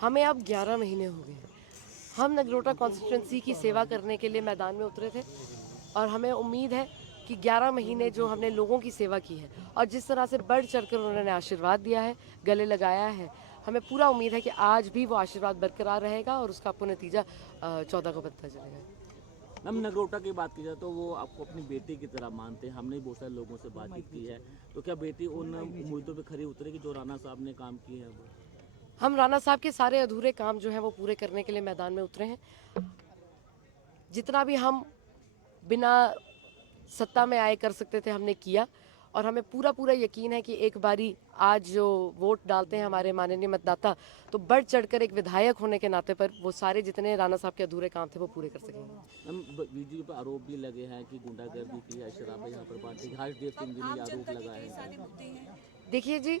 हमें अब 11 महीने हो गए हैं। हम नगरोटा कॉन्स्टिट्यूंसी की सेवा करने के लिए मैदान में उतरे थे और हमें उम्मीद है कि 11 महीने जो हमने लोगों की सेवा की है और जिस तरह से बढ़ चढ़कर उन्होंने आशीर्वाद दिया है, गले लगाया है, हमें पूरा उम्मीद है कि आज भी वो आशीर्वाद बरकरार रहेगा और उसका आपको नतीजा 14 को पता चलेगा। मैम, नगरोटा की बात की जाए तो वो आपको अपनी बेटी की तरह मानते हैं। हमने बहुत सारे लोगों से बातचीत की है, तो क्या बेटी उन उम्मीदों पे खरी उतरेगी जो राणा साहब ने काम किए हैं वो? हम राणा साहब के सारे अधूरे काम जो हैं वो पूरे करने के लिए मैदान में उतरे हैं। जितना भी हम बिना सत्ता में आए कर सकते थे हमने किया और हमें पूरा पूरा यकीन है कि एक बारी आज जो वोट डालते हैं हमारे माननीय मतदाता, तो बढ़ चढ़कर एक विधायक होने के नाते पर वो सारे जितने राणा साहब के अधूरे काम थे वो पूरे कर सकेंगे। मैम, बीजेपी पर आरोप भी लगे हैं कि गुंडागर्दी की है, शराब यहाँ पर बांटी। हर्षदेव सिंह जी ने आरोप लगाए हैं। देखिए जी,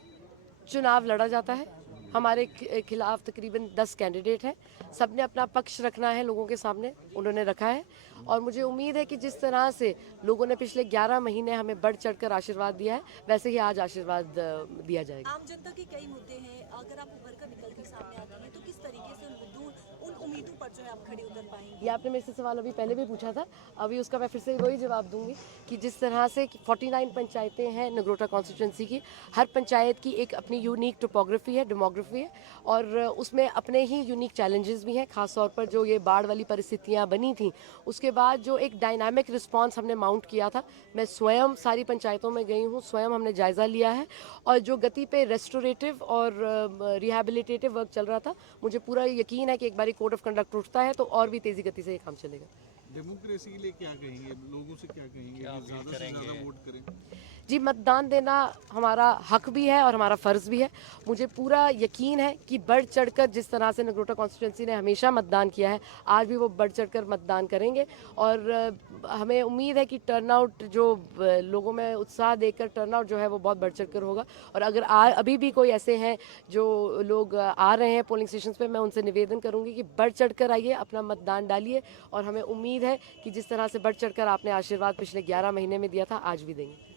चुनाव लड़ा जाता है, हमारे खिलाफ तकरीबन 10 कैंडिडेट हैं, सबने अपना पक्ष रखना है लोगों के सामने, उन्होंने रखा है और मुझे उम्मीद है कि जिस तरह से लोगों ने पिछले 11 महीने हमें बढ़ चढ़कर आशीर्वाद दिया है, वैसे ही आज आशीर्वाद दिया जाएगा। आम जनता के कई मुद्दे हैं, अगर आप उभर कर निकल कर सामने आती हैं तो किस तरीके से उन उम्मीदों पर जो है आप खड़े उतर पाएंगे? ये आपने मेरे से सवाल अभी पहले भी पूछा था, अभी उसका मैं फिर से वही जवाब दूंगी कि जिस तरह से 49 पंचायतें हैं नगरोटा कॉन्स्टिट्यूंसी की, हर पंचायत की एक अपनी यूनिक टोपोग्राफी है, डेमोग्राफी है और उसमें अपने ही यूनिक चैलेंजेस भी हैं। खास तौर पर जो ये बाढ़ वाली परिस्थितियां बनी थी, उसके बाद जो एक डायनामिक रिस्पांस हमने माउंट किया था, मैं स्वयं सारी पंचायतों में गई हूँ, स्वयं हमने जायजा लिया है और जो गति पे रेस्टोरेटिव और रिहैबिलिटेटिव वर्क चल रहा था, मुझे पूरा यकीन है कि एक बार कोड ऑफ कंडक्ट उठता है तो और भी तेजी गति से ये काम चलेगा। डेमोक्रेसी के लिए क्या कहेंगे, लोगों से क्या कहेंगे कि ज़्यादा से ज़्यादा वोट करें? जी, मतदान देना हमारा हक भी है और हमारा फ़र्ज़ भी है। मुझे पूरा यकीन है कि बढ़ चढ़कर जिस तरह से नगरोटा कॉन्स्टिट्यूंसी ने हमेशा मतदान किया है, आज भी वो बढ़ चढ़कर मतदान करेंगे और हमें उम्मीद है कि टर्नआउट जो लोगों में उत्साह देखकर टर्नआउट जो है वो बहुत बढ़ चढ़कर होगा और अगर अभी भी कोई ऐसे हैं जो लोग आ रहे हैं पोलिंग स्टेशन पे, मैं उनसे निवेदन करूँगी कि बढ़ चढ़कर आइए, अपना मतदान डालिए और हमें उम्मीद है कि जिस तरह से बढ़ चढ़कर आपने आशीर्वाद पिछले 11 महीने में दिया था, आज भी देंगे।